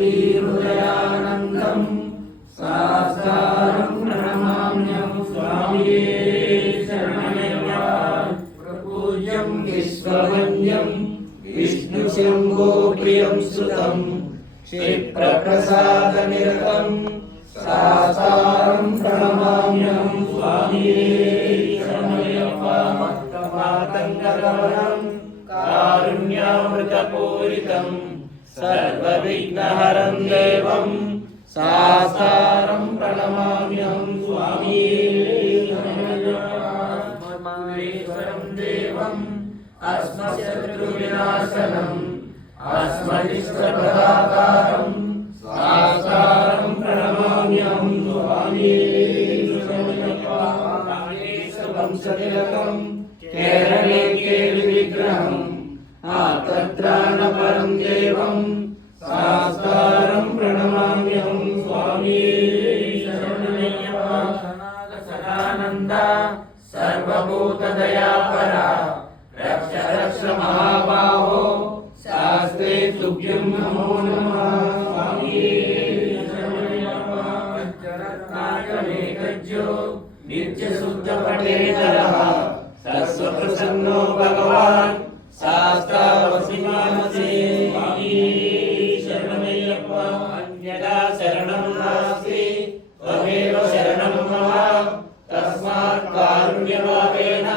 हृदयानन्दं साष्टांगं प्रणमाम्यहं स्वामिये शरणमय्या प्रपूज्यं विश्ववन्द्यं विष्णुशम्भो प्रियं सुतं क्षिप्रप्रसादनिरतं साष्टांगं प्रणमाम्यहं स्वामिये शरणमय्या मातङ्गगमनं कारुण्यामृतपूरितं सर्वविघ्नहरं देवं साष्टांगं प्रणमाम्यहं स्वामिये शरणमय्येश्वरं देवम् अस्मशत्रुविनाशनम् अस्मदिष्टप्रदातारं साष्टांगं प्रणमाम्यहं स्वामिये शरणमय्येश्वरं केरले केलिविग्रहम् आतत्राणपरं देवं साष्टांगं प्रणमाम्यहं स्वामिये शरणमय्यप्पा सदानन्द सर्वभूतदयापरा रक्ष रक्ष महाबाहो शास्त्रे तुभ्यं नमो नमः स्वामिये शरणमय्यप्पा पंचरत्नाकमेकज्यो नित्यशुद्धपटेतरः सर्वप्रसन्नो भगवान् शास्त्रावसिमानसे स्वामिये शरणमय्यप्पा अन्यदा शरणं नास्ति त्वमेव शरणं मम तस्मात् कारुण्यभावेन